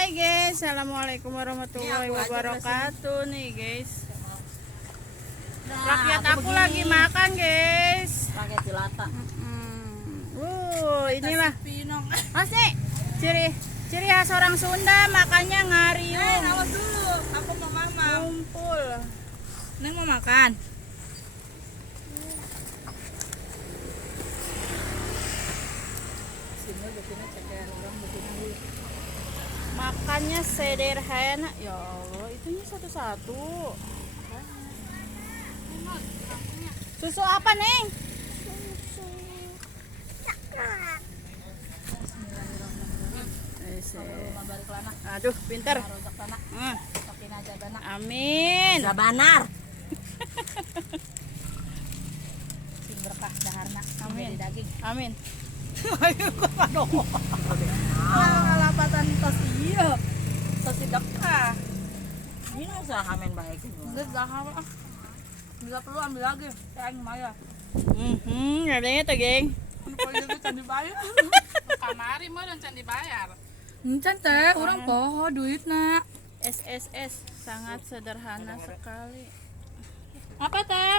Hai guys, assalamualaikum warahmatullahi wabarakatuh nih guys. Rakyat aku lagi makan guys. Pakai jelata. Inilah Masih ciri khas orang Sunda makannya ngariung. Awas dulu, aku mau mama. Kumpul. Neng mau makan. Makannya sederhana. Ya Allah, itunya satu-satu. Susu apa, Neng? Susu coklat. Aduh, pinter. Amin. Zabanar. Sing berkah daharna. Amin. Daging. Amin. Kalapatan tos iya. Tos sedekah. Ini usaha kamen baik. Enggak apa. Enggak perlu ambil lagi. Saya Maya. Adanya tuh, geng. Kalau itu candi bayar. Kamari mah dan candi bayar. Encan teh, orang poho duitna. SSS sangat sederhana sekali. Apa teh?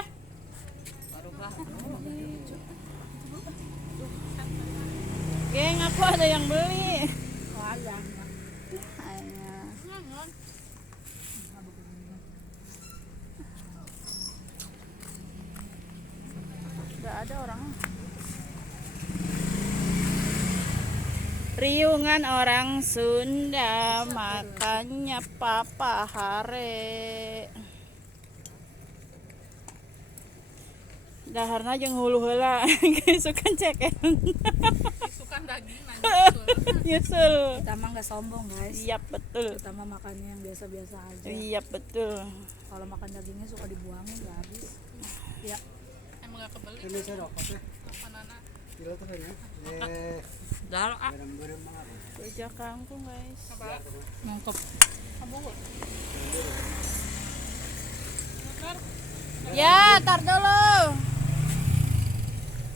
Geng, aku ada yang beli. Wayang. Hanya. Gak ada orang. Riungan orang Sunda makannya papa hare. Daharna jeung hulu heula sukan ceken. Isukan daging Nyusul. Kita mah nggak sombong guys. Iya betul. Kita mah makannya yang biasa-biasa aja. Iya betul. Kalau makan dagingnya suka dibuangin nggak habis. Ya. emang gak kebeli. Ini saya rokok teh. Apa nana? Kilo tuh ya. Dahar ah. Barang-barang mah apa? Kerja kangkung guys. Mangkep. Ya, tar dulu.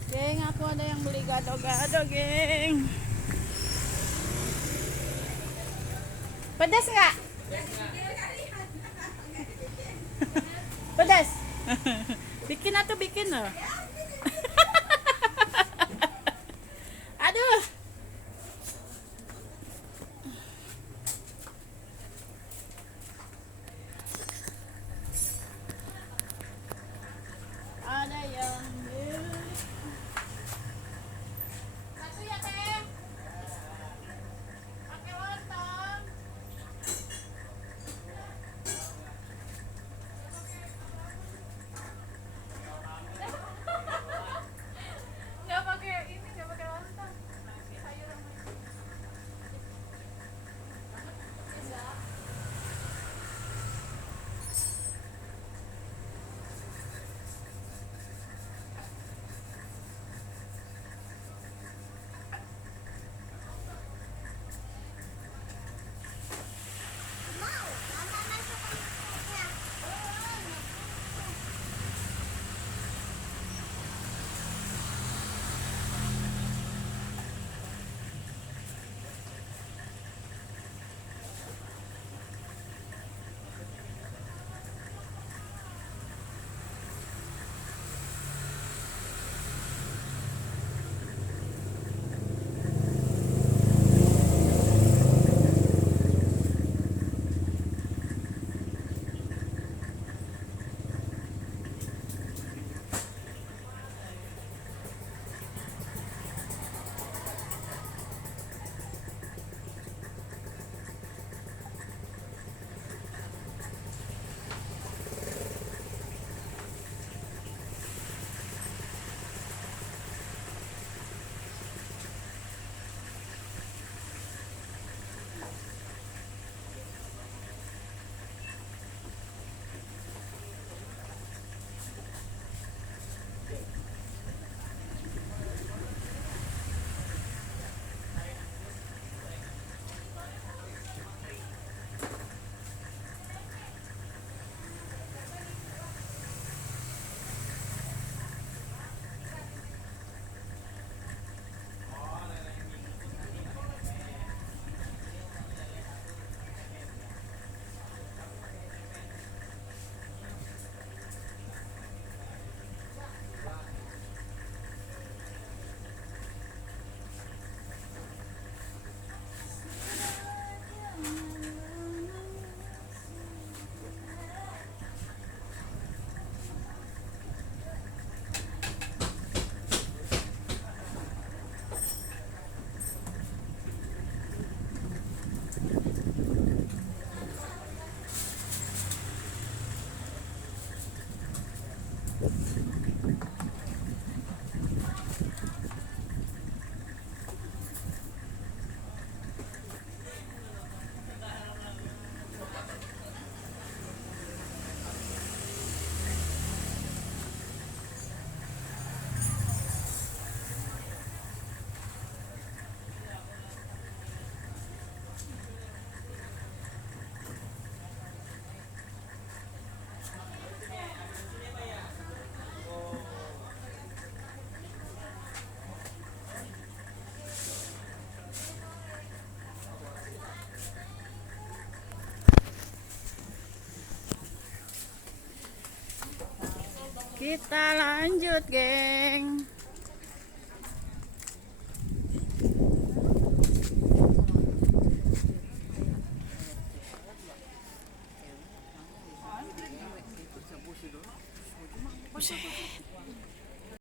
Geng, aku ada yang beli gado-gado, geng. Pedas nggak? Pedas. Bikin atau bikin loh. Aduh. Ada yang beli. Satu ya teh. Pakai lontong. Kita lanjut, geng.